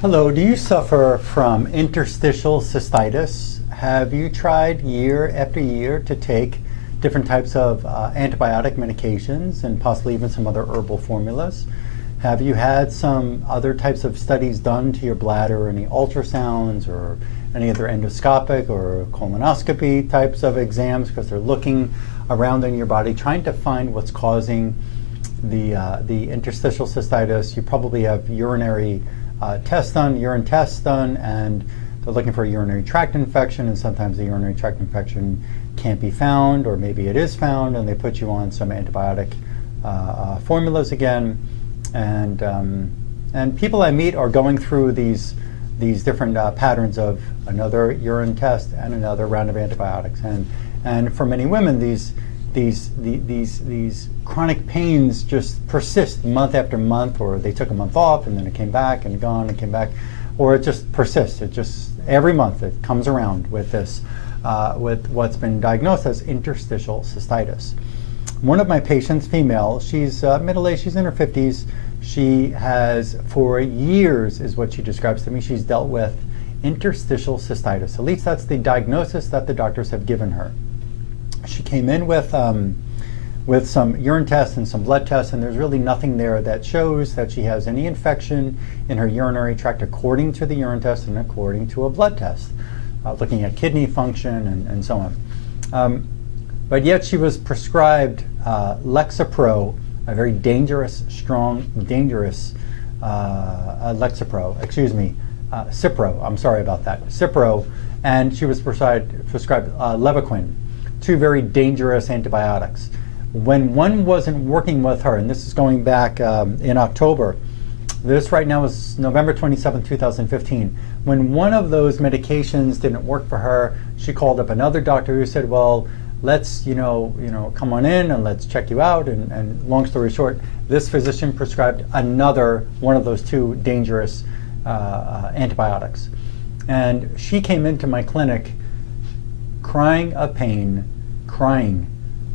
Hello, do you suffer from interstitial cystitis? Have you tried year after year to take different types of antibiotic medications and possibly even some other herbal formulas? Have you had some other types of studies done to your bladder, any ultrasounds or any other endoscopic or colonoscopy types of exams, because they're looking around in your body trying to find what's causing the interstitial cystitis? You probably have urinary tests done, urine tests done, and they're looking for a urinary tract infection, and sometimes the urinary tract infection can't be found, or maybe it is found, and they put you on some antibiotic formulas again. And people I meet are going through these different patterns of another urine test and another round of antibiotics. And for many women, these chronic pains just persist month after month, or they took a month off and then it came back and gone and came back, or it just persists. It just every month it comes around with this, with what's been diagnosed as interstitial cystitis. One of my patients, female, she's middle-aged, she's in her 50s. She has, for years, is what she describes to me, she's dealt with interstitial cystitis. At least that's the diagnosis that the doctors have given her. She came in with some urine tests and some blood tests, and there's really nothing there that shows that she has any infection in her urinary tract according to the urine test and according to a blood test, looking at kidney function and so on. But yet she was prescribed Lexapro, a very dangerous, strong, dangerous Cipro. I'm sorry about that. Cipro, and she was prescribed Levaquin, two very dangerous antibiotics. When one wasn't working with her, and this is going back in October, this right now is November 27, 2015. When one of those medications didn't work for her, she called up another doctor who said, well, let's come on in and let's check you out. And long story short, this physician prescribed another one of those two dangerous antibiotics. And she came into my clinic crying of pain, crying.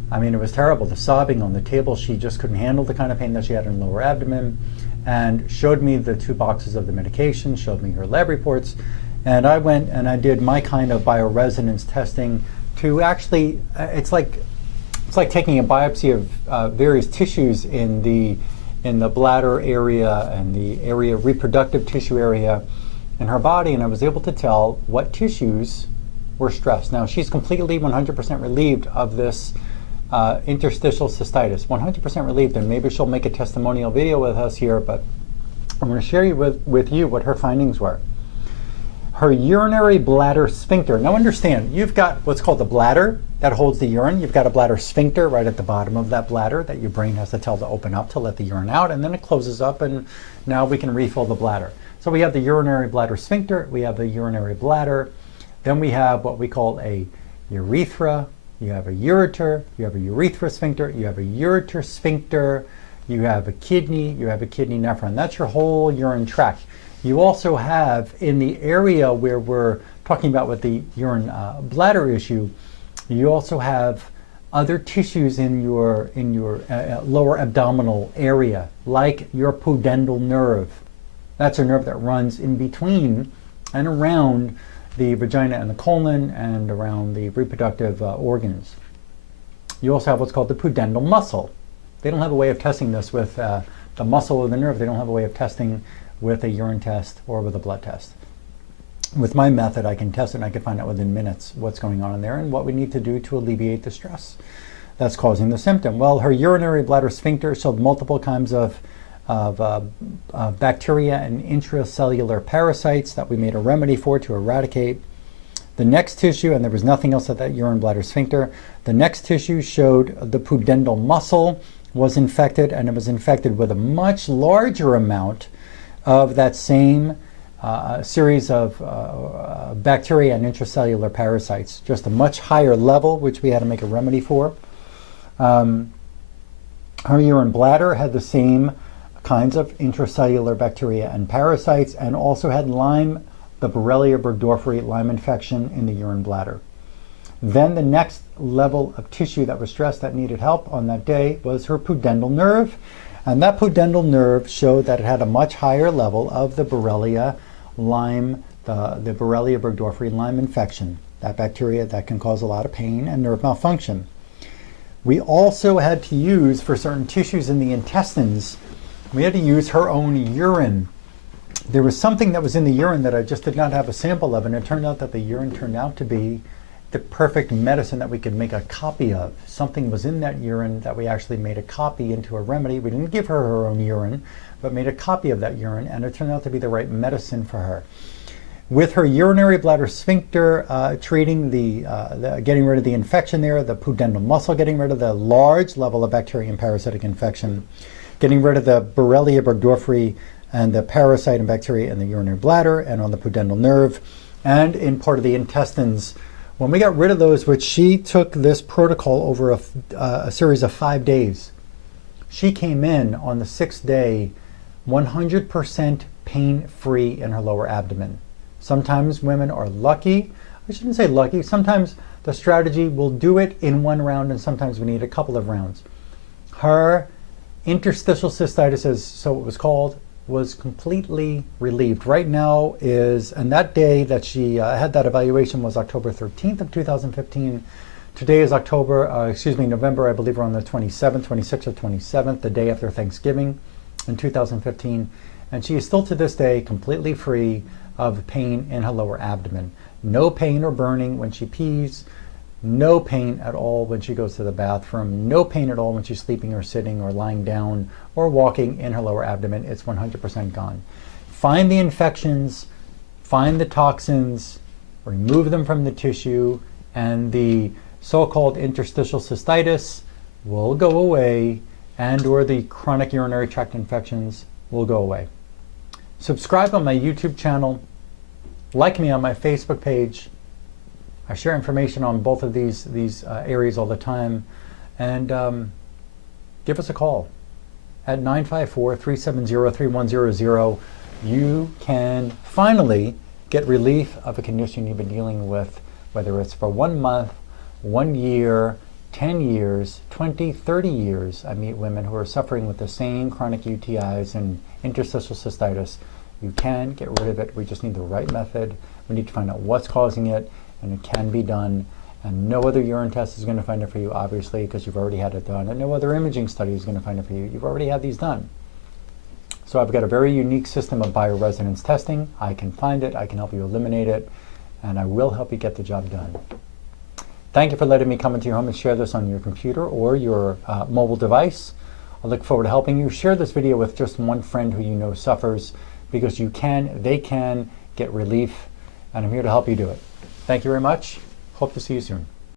I mean, it was terrible. The sobbing on the table, she just couldn't handle the kind of pain that she had in her lower abdomen, and showed me the 2 boxes of the medication, showed me her lab reports, and I went and I did my kind of bioresonance testing to actually, it's like taking a biopsy of various tissues in the bladder area and the area reproductive tissue area in her body, and I was able to tell what tissues were stressed. Now, she's completely 100% relieved of this interstitial cystitis, 100% relieved, and maybe she'll make a testimonial video with us here, but I'm going to share with you what her findings were. Her urinary bladder sphincter. Now understand, you've got what's called the bladder that holds the urine. You've got a bladder sphincter right at the bottom of that bladder that your brain has to tell to open up to let the urine out, and then it closes up, and now we can refill the bladder. So we have the urinary bladder sphincter, we have the urinary bladder, then we have what we call a urethra, you have a ureter, you have a urethra sphincter, you have a ureter sphincter, you have a kidney nephron. That's your whole urine tract. You also have, in the area where we're talking about with the urine bladder issue, you also have other tissues in your lower abdominal area, like your pudendal nerve. That's a nerve that runs in between and around the vagina and the colon and around the reproductive organs. You also have what's called the pudendal muscle. They don't have a way of testing this with the muscle or the nerve. They don't have a way of testing with a urine test or with a blood test. With my method, I can test it and I can find out within minutes what's going on in there and what we need to do to alleviate the stress that's causing the symptom. Well, her urinary bladder sphincter showed multiple kinds of bacteria and intracellular parasites that we made a remedy for to eradicate. The next tissue, and there was nothing else at that urine bladder sphincter, the next tissue showed the pudendal muscle was infected, and it was infected with a much larger amount of that same series of bacteria and intracellular parasites, just a much higher level, which we had to make a remedy for. Her urine bladder had the same kinds of intracellular bacteria and parasites, and also had Lyme, the Borrelia burgdorferi Lyme infection in the urine bladder. Then the next level of tissue that was stressed that needed help on that day was her pudendal nerve, And that pudendal nerve showed that it had a much higher level of the Borrelia Lyme, the Borrelia burgdorferi Lyme infection, that bacteria that can cause a lot of pain and nerve malfunction. We also had to use, for certain tissues in the intestines, we had to use her own urine. There was something that was in the urine that I just did not have a sample of, and it turned out that the urine turned out to be the perfect medicine that we could make a copy of. Something was in that urine that we actually made a copy into a remedy. We didn't give her her own urine, but made a copy of that urine, and it turned out to be the right medicine for her. With her urinary bladder sphincter, treating getting rid of the infection there, the pudendal muscle, getting rid of the large level of bacteria and parasitic infection, getting rid of the Borrelia burgdorferi and the parasite and bacteria in the urinary bladder and on the pudendal nerve, and in part of the intestines. When we got rid of those, which she took this protocol over a series of 5 days, she came in on the 6th day 100% pain-free in her lower abdomen. Sometimes women are lucky. I shouldn't say lucky. Sometimes the strategy will do it in one round, and sometimes we need a couple of rounds. Her interstitial cystitis, as so it was called, was completely relieved. Right now is, and that day that she had that evaluation was October 13th of 2015. Today is November, I believe we're on the 27th, 26th or 27th, the day after Thanksgiving in 2015. And she is still to this day completely free of pain in her lower abdomen. No pain or burning when she pees, no pain at all when she goes to the bathroom, no pain at all when she's sleeping or sitting or lying down or walking in her lower abdomen. It's 100% gone. Find the infections, find the toxins, remove them from the tissue, and the so-called interstitial cystitis will go away, and or the chronic urinary tract infections will go away. Subscribe on my YouTube channel, like me on my Facebook page. I share information on both of these areas all the time, and give us a call at 954-370-3100. You can finally get relief of a condition you've been dealing with, whether it's for 1 month, 1 year, 10 years, 20, 30 years. I meet women who are suffering with the same chronic UTIs and interstitial cystitis. You can get rid of it. We just need the right method. We need to find out what's causing it, and it can be done. And no other urine test is going to find it for you, obviously, because you've already had it done. And no other imaging study is going to find it for you. You've already had these done. So I've got a very unique system of bioresonance testing. I can find it, I can help you eliminate it, and I will help you get the job done. Thank you for letting me come into your home and share this on your computer or your mobile device. I look forward to helping you. Share this video with just one friend who you know suffers, because they can get relief, and I'm here to help you do it. Thank you very much. Hope to see you soon.